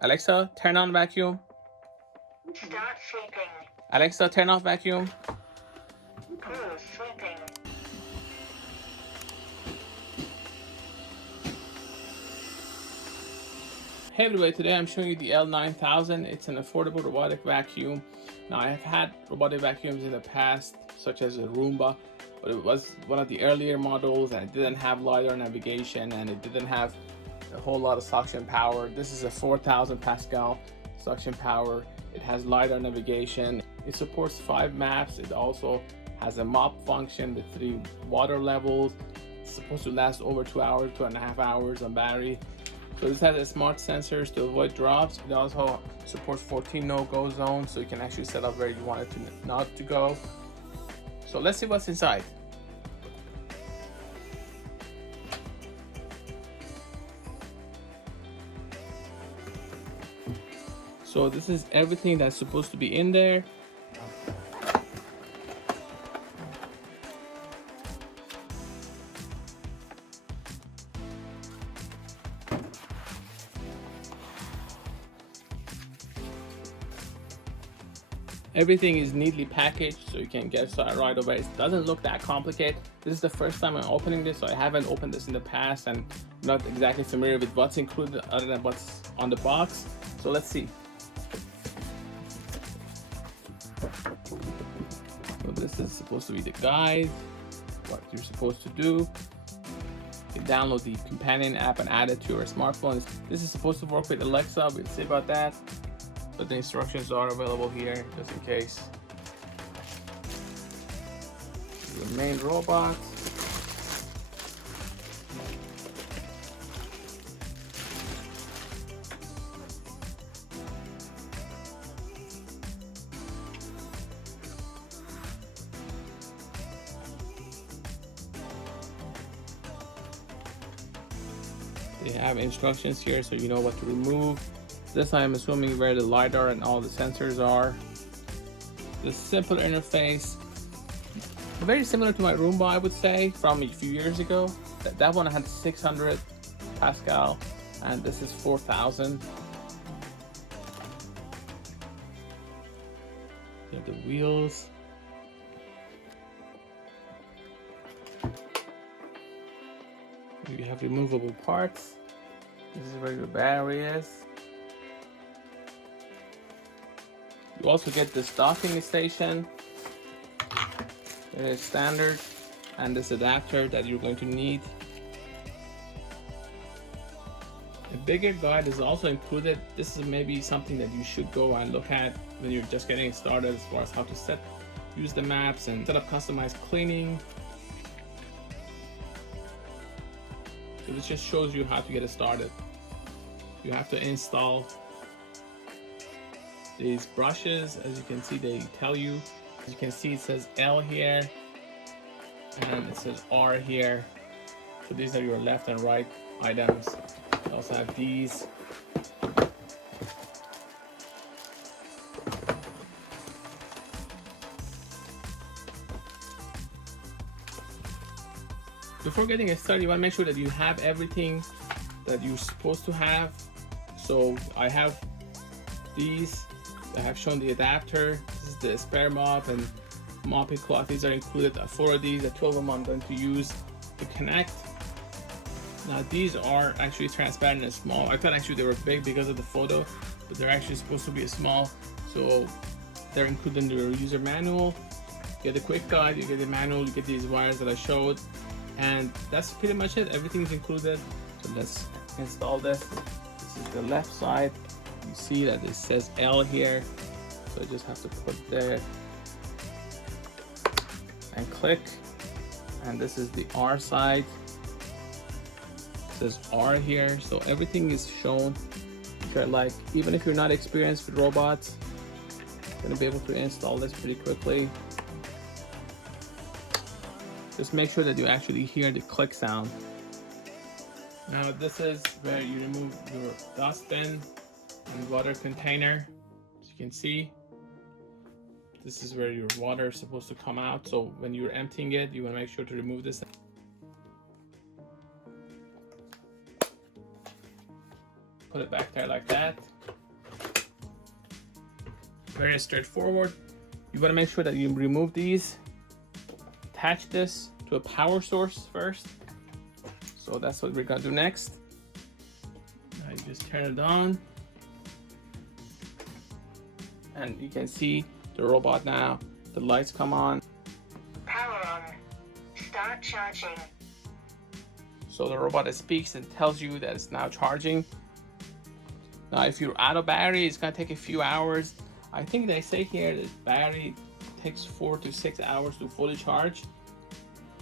Alexa, turn on vacuum. Start sweeping. Alexa, turn off vacuum. Close sweeping. Hey everybody, today I'm showing you the L9000. It's an affordable robotic vacuum. Now I have had robotic vacuums in the past, such as a Roomba, but it was one of the earlier models and it didn't have LiDAR navigation and it didn't have a whole lot of suction power. This is a 4,000 Pascal suction power. It has LiDAR navigation. It supports 5 maps. It also has a mop function with 3 water levels. It's supposed to last over 2 hours, 2.5 hours on battery. So this has a smart sensors to avoid drops. It also supports 14 no-go zones, so you can actually set up where you want it to not to go. So let's see what's inside. So this is everything that's supposed to be in there. Everything is neatly packaged so you can get started right away. It doesn't look that complicated. This is the first time I'm opening this, so I haven't opened this in the past and I'm not exactly familiar with what's included other than what's on the box. So let's see. So this is supposed to be the guide, what you're supposed to do. You can download the companion app and add it to your smartphone. This is supposed to work with Alexa. We'll see about that. But the instructions are available here just in case. The main robot. They have instructions here so you know what to remove. This I'm assuming where the LiDAR and all the sensors are. The simple interface, very similar to my Roomba, I would say, from a few years ago. That one had 600 Pascal and this is 4,000. You have the wheels. You have removable parts. This is where your battery is. You also get this docking station. It is standard, and this adapter that you're going to need. A bigger guide is also included. This is maybe something that you should go and look at when you're just getting started, as far as how to use the maps and set up customized cleaning. So this just shows you how to get it started. You have to install these brushes. As you can see, they tell you. As you can see, it says L here and it says R here. So these are your left and right items. You also have these. Before getting started, you want to make sure that you have everything that you're supposed to have. So I have these. I have shown the adapter. This is the spare mop and mopping cloth. These are included. 4 of these, the 2 of them I'm going to use to connect. Now these are actually transparent and small. I thought actually they were big because of the photo, but they're actually supposed to be small. So they're included in your user manual. You get a quick guide, you get the manual, you get these wires that I showed, and that's pretty much it. Everything's included. So let's install this. This is the left side. You see that it says L here, so I just have to put there and click. And this is the R side. It says R here, so everything is shown. Like, even if you're not experienced with robots, you're gonna be able to install this pretty quickly. Just make sure that you actually hear the click sound. Now this is where you remove your dustbin and water container. As you can see, this is where your water is supposed to come out. So when you're emptying it, you want to make sure to remove this. Put it back there like that. very straightforward. You gotta make sure that you remove these. Attach this to a power source first. So that's what we're gonna do next. Now you just turn it on. And you can see the robot now. The lights come on. Power on. Start charging. So the robot speaks and tells you that it's now charging. Now if you're out of battery, it's gonna take a few hours. I think they say here that battery takes 4 to 6 hours to fully charge.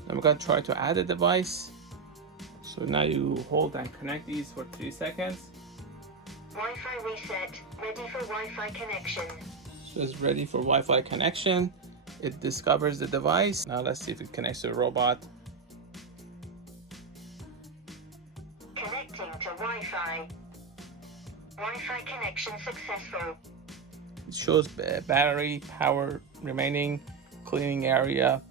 I'm gonna try to add a device. So now you hold and connect these for 3 seconds. Wi-Fi reset. Ready for Wi-Fi connection. So it's ready for Wi-Fi connection. It discovers the device. Now let's see if it connects to the robot. Connecting to Wi-Fi. Wi-Fi connection successful. It shows battery, power remaining, cleaning area.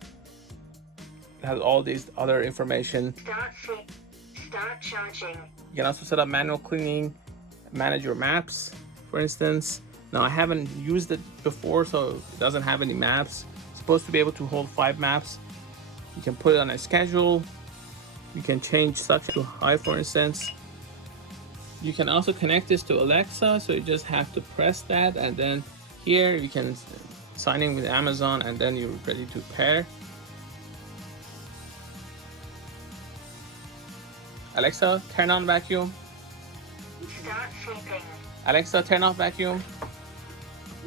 It has all these other information. Start charging. You can also set up manual cleaning, manage your maps, for instance. Now I haven't used it before, so it doesn't have any maps. It's supposed to be able to hold 5 maps. You can put it on a schedule. You can change suction to high, for instance. You can also connect this to Alexa, so you just have to press that, and then here you can sign in with Amazon, and then you're ready to pair. Alexa, turn on vacuum. Start sweeping. Alexa, turn off vacuum.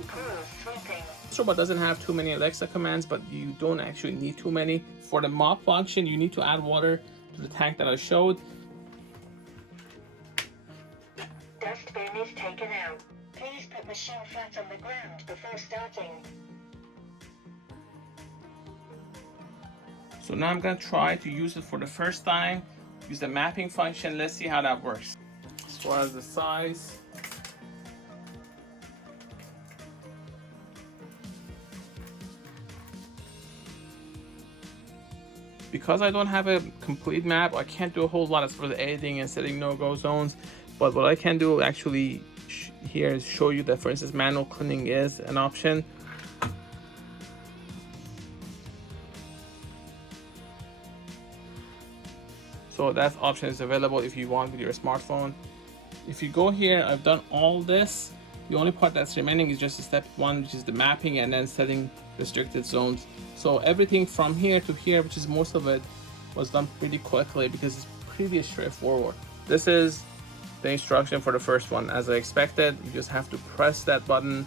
Pause sweeping. This robot doesn't have too many Alexa commands, but you don't actually need too many. For the mop function, you need to add water to the tank that I showed. Dustbin is taken out. Please put machine flat on the ground before starting. So now I'm gonna try to use it for the first time. Use the mapping function. Let's see how that works. As far as the size, because I don't have a complete map, I can't do a whole lot as for the editing and setting no-go zones. But what I can do actually here is show you that, for instance, manual cleaning is an option. So that option is available if you want with your smartphone. If you go here, I've done all this. The only part that's remaining is just step 1, which is the mapping, and then setting restricted zones. So everything from here to here, which is most of it, was done pretty quickly because it's pretty straightforward. This is the instruction for the first one. As I expected, you just have to press that button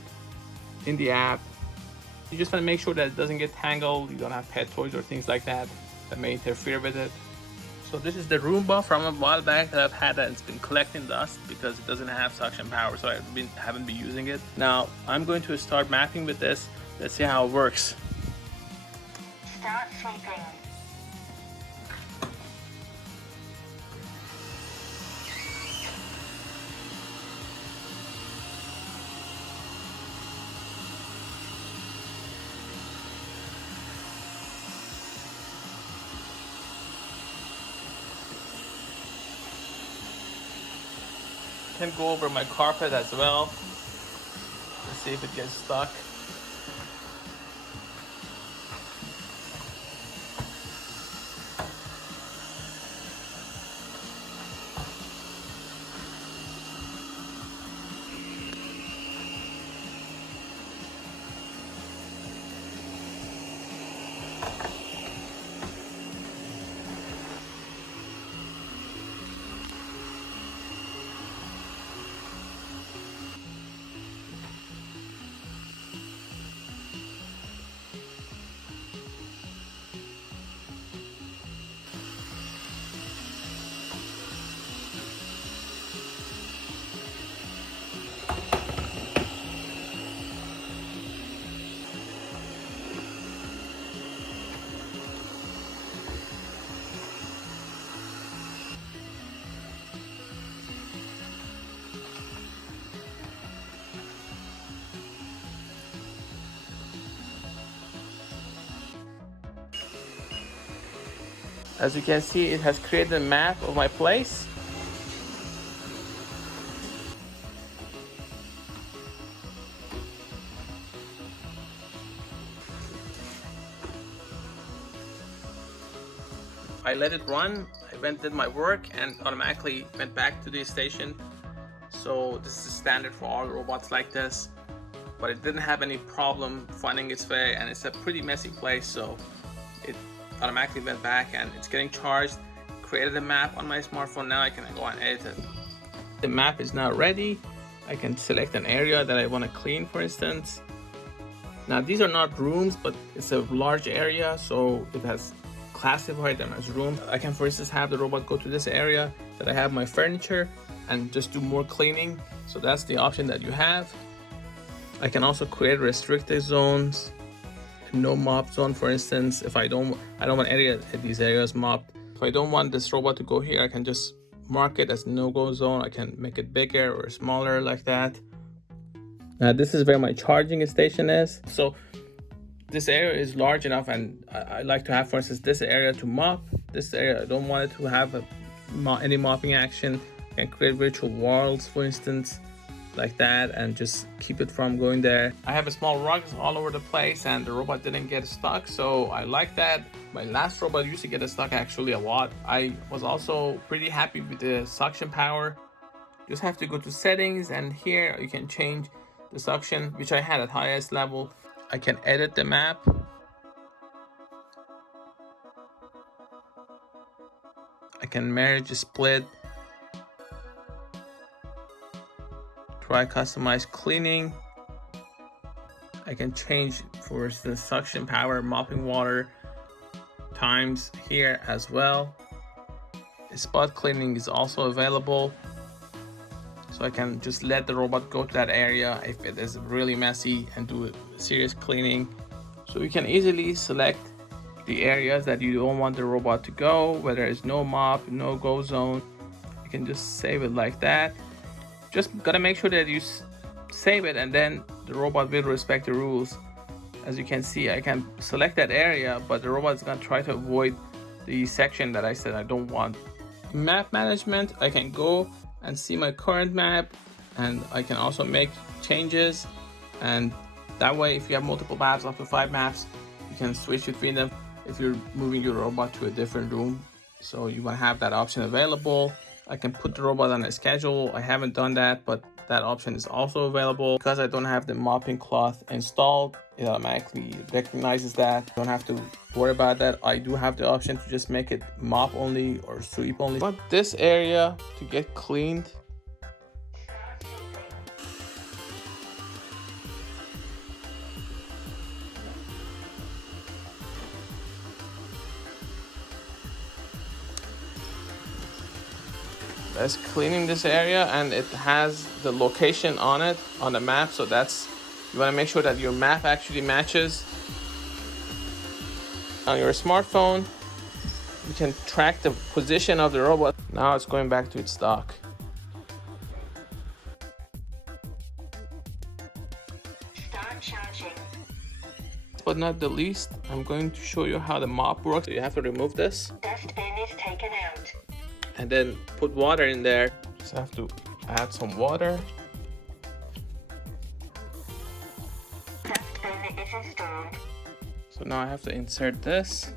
in the app. You just want to make sure that it doesn't get tangled. You don't have pet toys or things like that that may interfere with it. So this is the Roomba from a while back that I've had, and it's been collecting dust because it doesn't have suction power, so I haven't been using it. Now I'm going to start mapping with this. Let's see how it works. Start sweeping. Can go over my carpet as well. Let's see if it gets stuck. As you can see, it has created a map of my place. I let it run, I did my work, and automatically went back to the station. So this is standard for all robots like this, but it didn't have any problem finding its way, and it's a pretty messy place, so it automatically went back and it's getting charged. Created a map on my smartphone. Now I can go and edit it. The map is now ready. I can select an area that I want to clean, for instance. Now these are not rooms, but it's a large area, so it has classified them as rooms. I can, for instance, have the robot go to this area that I have my furniture and just do more cleaning. So that's the option that you have. I can also create restricted zones, no mop zone, for instance. If I don't want these areas mopped. If I don't want this robot to go here, I can just mark it as no-go zone. I can make it bigger or smaller like that. Now this is where my charging station is. So this area is large enough, and I like to have, for instance, this area to mop. This area I don't want it to have any mopping action. I can create virtual walls, for instance, like that, and just keep it from going there. I have a small rugs all over the place, and the robot didn't get stuck, so I like that. My last robot used to get stuck actually a lot. I was also pretty happy with the suction power. Just have to go to settings, and here you can change the suction, which I had at highest level. I can edit the map. I can merge, split, try customize cleaning. I can change, for instance, suction power, mopping water times here as well. Spot cleaning is also available, so I can just let the robot go to that area if it is really messy and do serious cleaning. So you can easily select the areas that you don't want the robot to go, whether it's no mop, no go zone. You can just save it like that. Just gotta make sure that you save it, and then the robot will respect the rules. As you can see, I can select that area, but the robot is gonna try to avoid the section that I said I don't want. In map management, I can go and see my current map, and I can also make changes, and that way if you have multiple maps, up to 5 maps, you can switch between them if you're moving your robot to a different room. So you want to have that option available. I can put the robot on a schedule. I haven't done that, but that option is also available. Because I don't have the mopping cloth installed, it automatically recognizes that. Don't have to worry about that. I do have the option to just make it mop only or sweep only. I want this area to get cleaned. That's cleaning this area, and it has the location on it on the map, so that's, you want to make sure that your map actually matches. On your smartphone, you can track the position of the robot. Now it's going back to its dock. Start charging. But not the least, I'm going to show you how the mop works. So you have to remove this. Dustbin is taken out. And then put water in there. Just have to add some water. Dustbin is installed. So now I have to insert this.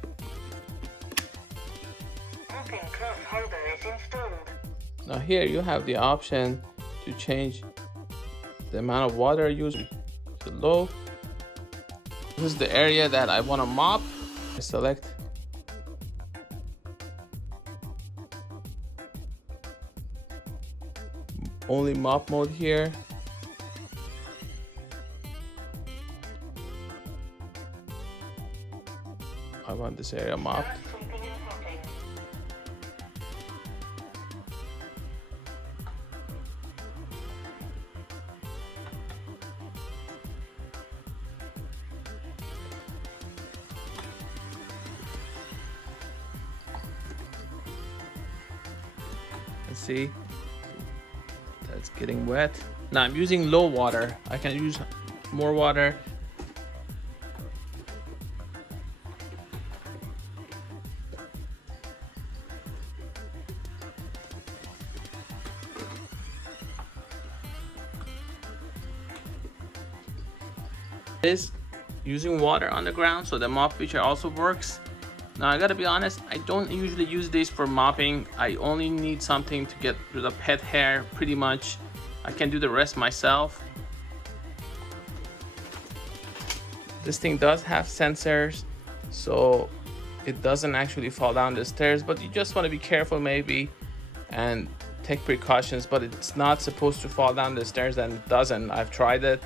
Mopping cloth holder is installed. Now here you have the option to change the amount of water used to low. This is the area that I want to mop. I select only mop mode here. I want this area mopped. Sweeping and mopping. Let's see. That's getting wet. Now I'm using low water. I can use more water. Is using water on the ground, so the mop feature also works. Now I gotta be honest, I don't usually use these for mopping. I only need something to get rid of pet hair, pretty much. I can do the rest myself. This thing does have sensors, so it doesn't actually fall down the stairs, but you just want to be careful maybe and take precautions. But it's not supposed to fall down the stairs, and it doesn't. I've tried it.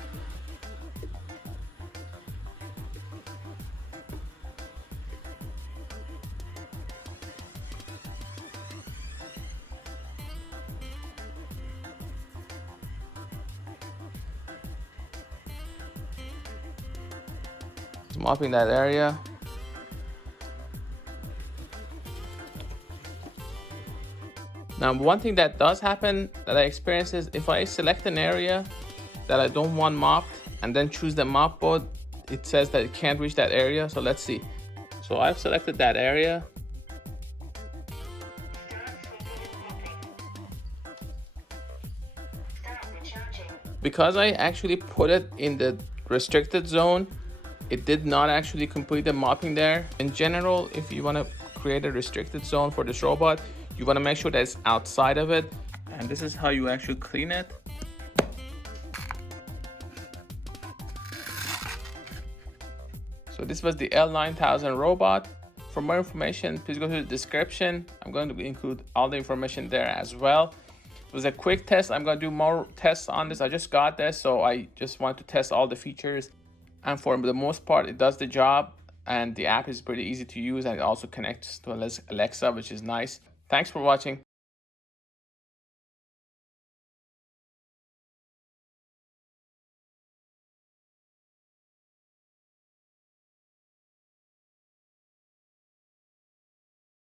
Just mopping that area. Now, one thing that does happen that I experience is if I select an area that I don't want mopped and then choose the mop mode, it says that it can't reach that area. So let's see. So I've selected that area. Because I actually put it in the restricted zone, it did not actually complete the mopping there. In general, if you want to create a restricted zone for this robot, you want to make sure that it's outside of it. And this is how you actually clean it. So this was the L9000 robot. For more information, please go to the description. I'm going to include all the information there as well. It was a quick test. I'm going to do more tests on this. I just got this, so I just want to test all the features. And for the most part, it does the job. And the app is pretty easy to use, and it also connects to Alexa, which is nice. Thanks for watching.